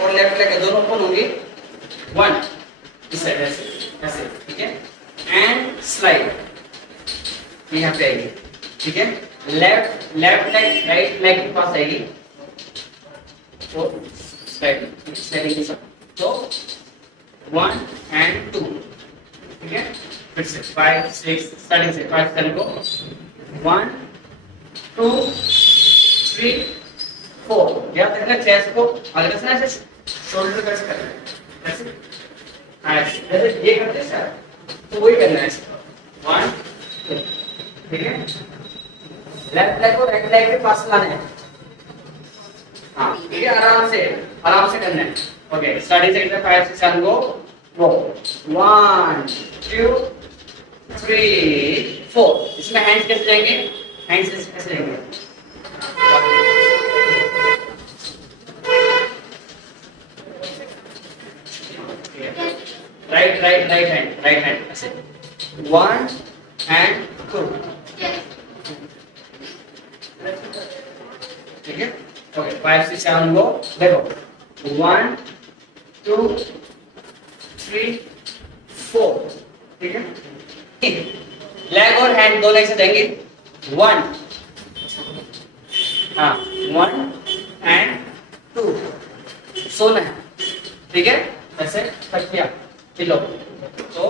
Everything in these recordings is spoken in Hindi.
और लेफ्ट लेग दोनों ओपन होंगे। 1 इस साइड ऐसे ऐसे, ठीक है, एंड स्लाइड यहाँ पे आएगी, ठीक है। लेफ्ट लेग राइट लेग के पास आएगी, तो स्लाइडिंग के साथ, तो 1 and 2, ठीक है। फिर से 5 6 स्टार्टिंग से 5 7 को 1 2 3 4। याद रखना चेस्ट को अगर से ऐसे शोल्डर का ऐसे करना है, ऐसे ऐसे ये करते हैं सर, तो वही करना है, 1 2, ठीक है। लेफ्ट लेग को राइट लेग के पास लाना है, हाँ ठीक है, आराम से करना है। ओके स्टार्टिंग से 5 6 7 को वो 1 2 3 4। इसमें हैंड्स कैसे जाएंगे, हैंड्स कैसे जाएंगे, राइट हैंड ऐसे 1 and 2, ठीक है। ओके 5 6 7 को देखो 1 2 3 4, ठीक है। लेग और हैंड दो लेग से देंगे 1, हाँ 1 and 2 सोना है, ठीक है। ऐसे तकिया पिलो, तो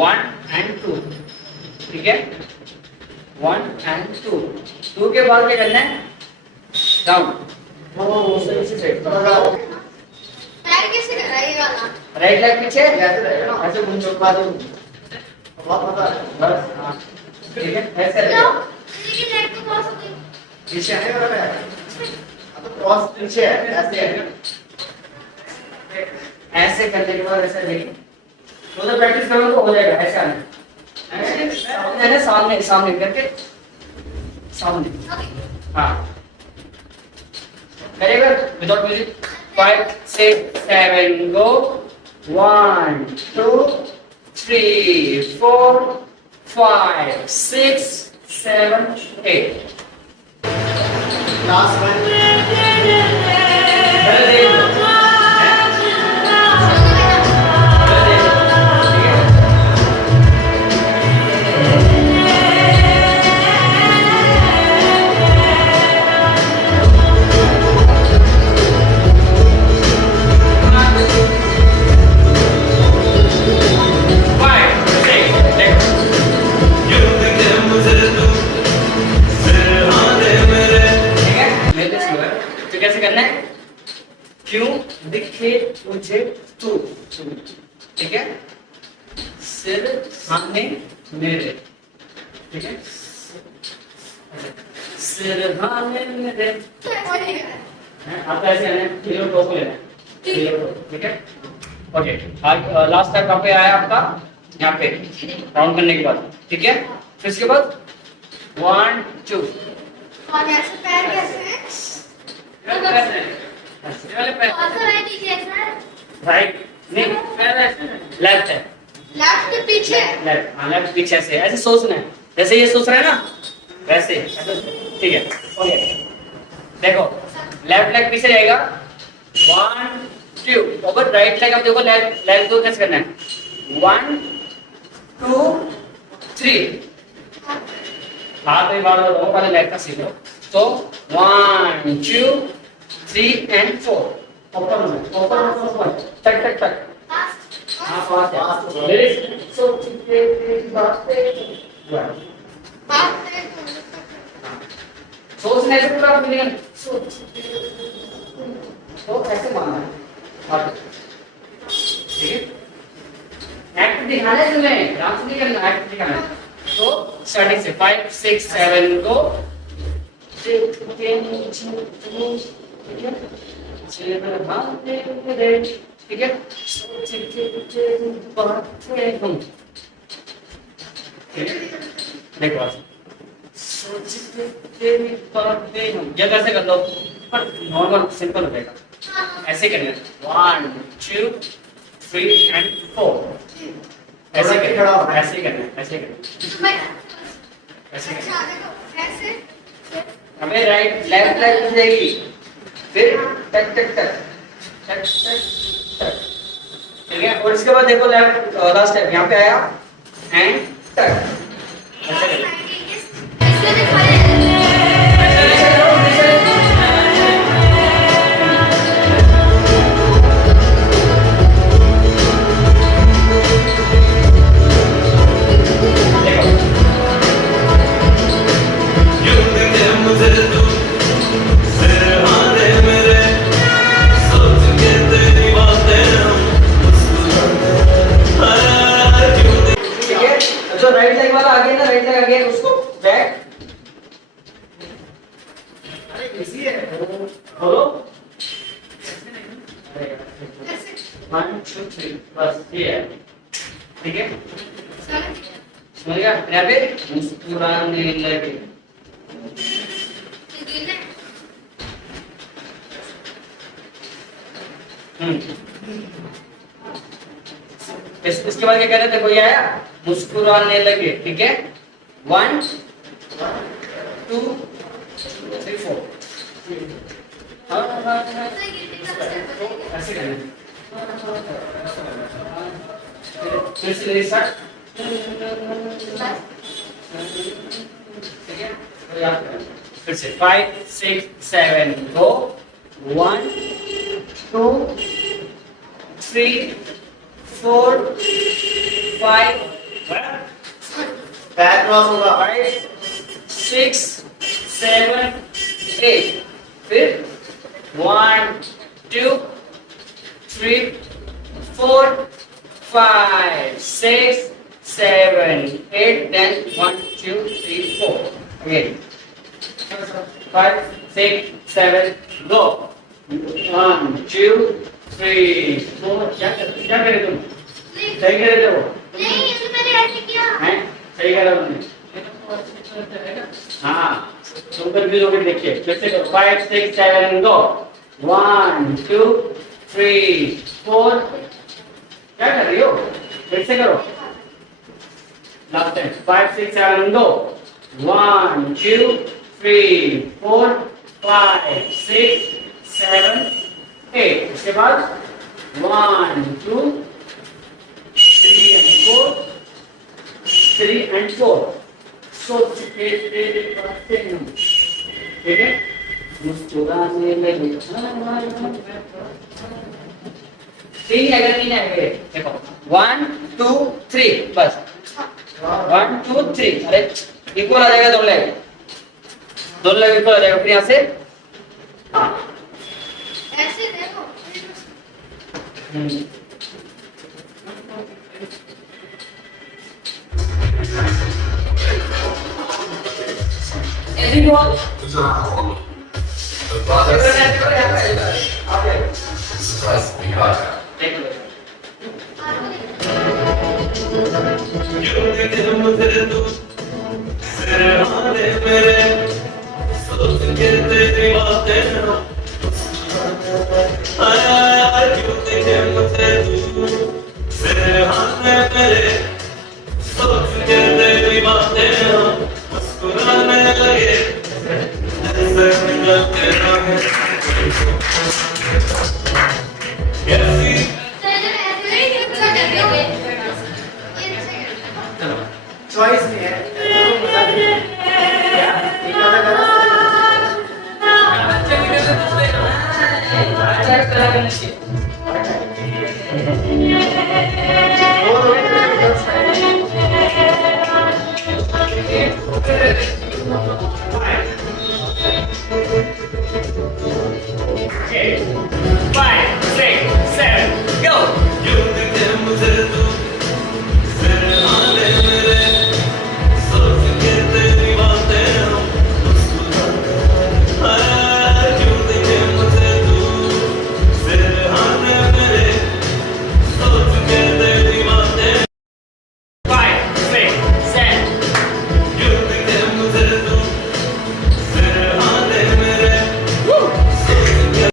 1 and 2, ठीक है। 1 and 2 के बाद क्या करना है, डाउन, राइट लेग पीछे ऐसे घूम चुका दो, बस हाँ ठीक है, ऐसे पीछे क्रॉस पीछे ऐसे करने के बाद ऐसे देखिए, तो प्रैक्टिस करोगे तो हो जाएगा। ऐसे आना, सामने सामने करके सामने, हाँ करेगा without music. 5 6 7 go 1 2 3 4 5 6 7 8। Last one क्यों दिखे मुझे तू, ठीक है। सिर सामने मेरे, ठीक है, सिर सामने मेरे, आप ऐसे आना, किलो टोको लेना, ठीक है। ओके आज लास्ट टाइम कहाँ पे आया आपका, यहाँ पे राउंड करने के बाद, ठीक है। फिर इसके बाद 1 2 और ऐसे पैर कैसे राइट नहीं लेफ्ट है, लेफ्ट के पीछे, लेफ्ट हाँ लेफ्ट पीछे ऐसे सोचना है, जैसे ये सोच रहा है ना वैसे, ठीक है। ओके देखो लेफ्ट लेग पीछे जाएगा 1 2, और राइट लेग अब देखो लेग दो कैसे करना है 1 2 3। हाथ एक बार दो पहले लेग का सीख लो, तो 1 2 3 and 4 open टक टक टक, हाँ फास्ट है मेरे सोच के सोचने से पूरा फीलिंग सोच, तो ऐसे मानना है, ठीक है। एक्ट दिखाना है तुम्हें, डांस नहीं करना, एक्ट दिखाना है। तो स्टार्टिंग से 5 6 7 को ठीक है, ठीक है। देखो क्या कैसे कर लो, पर नॉर्मल सिंपल हो जाएगा, ऐसे करना 1 2 3 and 4, ऐसे करना, ऐसे करना, ऐसे करना, ऐसे करना। हमें राइट लेफ्ट लेग जाएगी, फिर टक टक टक टक टक टक। ठीक है, और इसके बाद देखो लेफ्ट लास्ट स्टेप यहाँ पे आया एंड टक। ऐसे करो। ऐसे दिखाया जो राइट लेग वाला आगे ना, राइट लेग अगेन उसको बैक। अरे इजी है, बोलो। 1 2 3 बस ये है। ठीक है, समझ गया? यहाँ पे मुस्कुराने लगे। इसके बाद क्या कह रहे थे? देखो ये आया मुस्कुराने लगे। ठीक है, 1 2 3 4। ऐसे करना। फिर से स्टार्ट। ठीक है, तो याद करना। फिर से 5 6 7 गो। 1 2 3 4 5 पैर क्रॉस होगा। 5 6 7 8। फिर 1 2 3 4 5 6 7 8। Then 1 2 3 4 again. 5 6 7 go. 1 2 3 4। क्या करे तुम? सही करे थे वो? नहीं, ये तो मैंने ऐसे किया। हैं? सही करा तुमने? हाँ, तुम कंफ्यूज होकर देखिए। फिर से करो। 5 6 7 गो। 1 2 3 4। क्या कर रही हो? फिर से करो। लास्ट टाइम 5 6 7 गो। 1 2 3 4 5 6 7 8। उसके बाद 1 2 3 and 4 3 and 4। सो ठीक है, मुस्कुराने लगे। 3 है। देखो 1 2 3 बस। 1 2 3। अरे इक्वल आ जाएगा दोनों लेग। दोनों लेग इक्वल आ जाएगा। फिर यहाँ से ऐसे देखो। Everyone. चॉइस नहीं है।